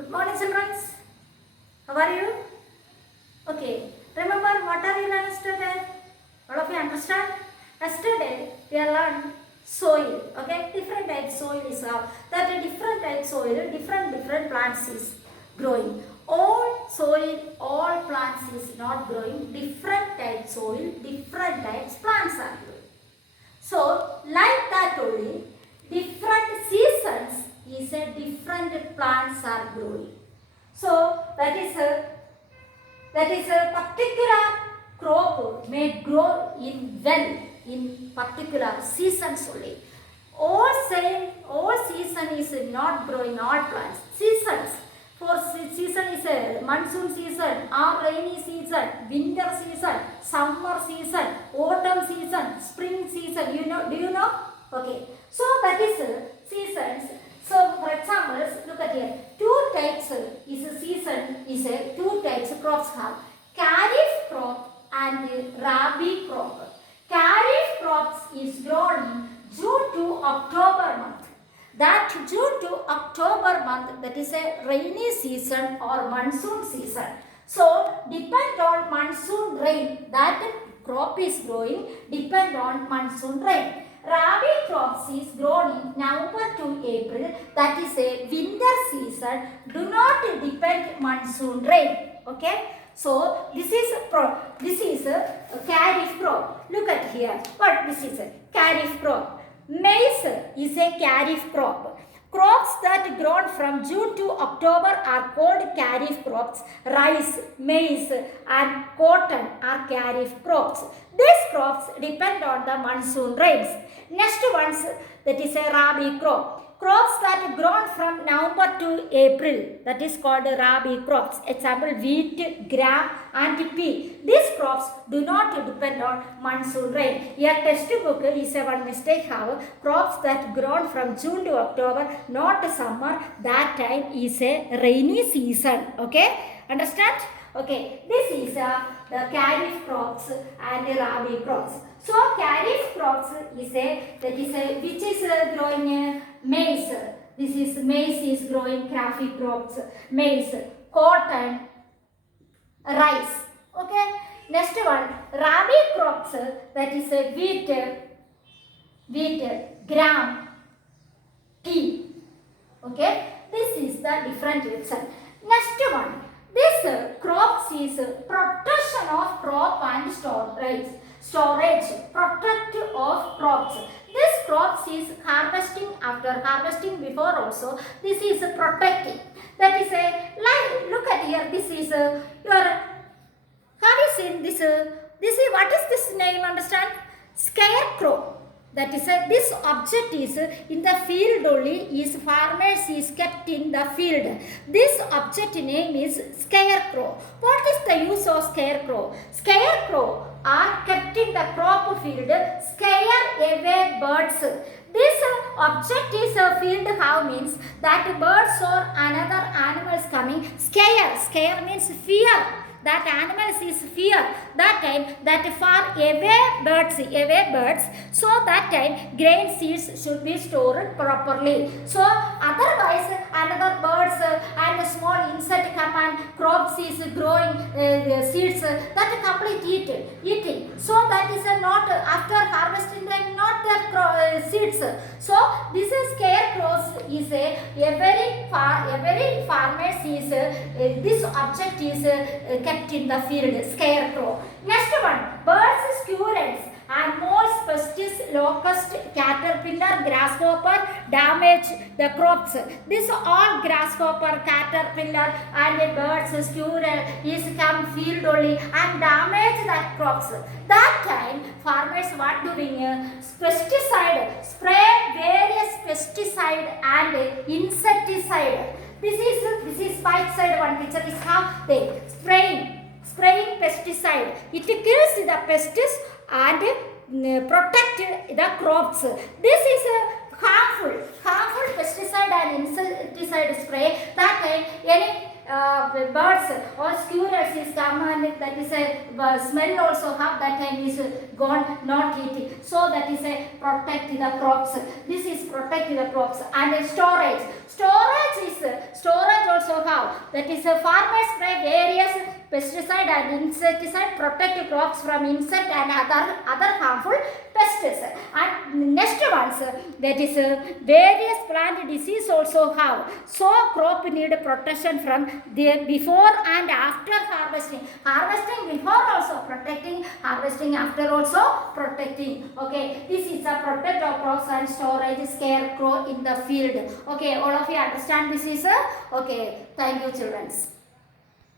Good morning, children. How are you? Okay. Remember what are you learned yesterday? All of you understand? Yesterday we are learned soil. Okay, different type soil is that a different type soil, different plants is growing. All soil, all plants is not growing. Different type soil, different types plants are growing. So like that only, different seasons is a different plants are growing. So that is a particular crop may grow in well in particular seasons only. All season is not growing all plants. Seasons. For season is a monsoon season, or rainy season, winter season, summer season, autumn season, spring season. Do you know? Okay. So that is seasons. So for example, look at here. Two types is a season is a two types of crops have. Kharif crop and Rabi crop. Kharif crops is grown in June to October month. That June to October month, that is a rainy season or monsoon season. So depend on monsoon rain, that crop is growing depend on monsoon rain. Rabi crops is grown in November to April, that is a winter season, do not depend monsoon rain. Okay. So this is a Kharif crop. Look at here. What this is a Kharif crop. Maize is a Kharif crop. Crops that grown from June to October are called Kharif crops. Rice, maize and cotton are Kharif crops. These crops depend on the monsoon rains. Next ones, that is a Rabi crop. Crops that grown from November to April, that is called Rabi crops. Example, wheat, gram and pea. These crops do not depend on monsoon rain. Your textbook is a one mistake have crops that grown from June to October, not summer. That time is a rainy season. Okay, understand? Okay, this is the Kharif crops and the Rabi crops. So Kharif crops is which is growing maize. This is maize is growing Kharif crops. Maize, cotton, rice. Okay. Next one, Rabi crops, that is wheat, gram, tea. Okay. This is the different lesson. Next one, this crops is protection of crop and storage, protect of crops. This crops is harvesting, after harvesting, before also. This is protecting. That is like, look at here. This is your. Have you seen this? This is what is this name? Understand? Scarecrow. That is this object is in the field only, is farmers is kept in the field. This object name is scarecrow. What is the use of scarecrow? Scarecrow are kept in the crop field, scare away birds. This object is a field how means that birds or another animals coming, scare means fear. That animals is fear. That time that far away birds. So that time grain seeds should be stored properly. So otherwise another birds and small insect come and crops is growing seeds that complete eating. So that is not after harvesting time not their seeds. So this is scarecrows is every farmers is this object is kept in the field, scarecrow. Next one, birds, squirrels and moles, pests, locust, caterpillar, grasshopper damage the crops. This all grasshopper, caterpillar and birds, squirrel is come field only and damage the crops. That time farmers what doing? Pesticide, spray various pesticide and insecticide. This is right side one picture is how they spraying pesticide. It kills the pests and protect the crops. This is a harmful pesticide and insecticide spray. That time any birds or squirrels is come and that is a smell also have, that time is gone not eating. So that is a protect the crops. This is protect the crops and storage. Storage also also have. That is, farmers spray various pesticide and insecticide protect crops from insect and other harmful pests. And next ones, that is, various plant disease also have. So crop need protection from the before and after harvesting. Harvesting before also protecting, harvesting after also protecting. Okay, this is a protect of crops and storage scarecrow in the field. Okay, all of you understand this is okay. Thank you, children.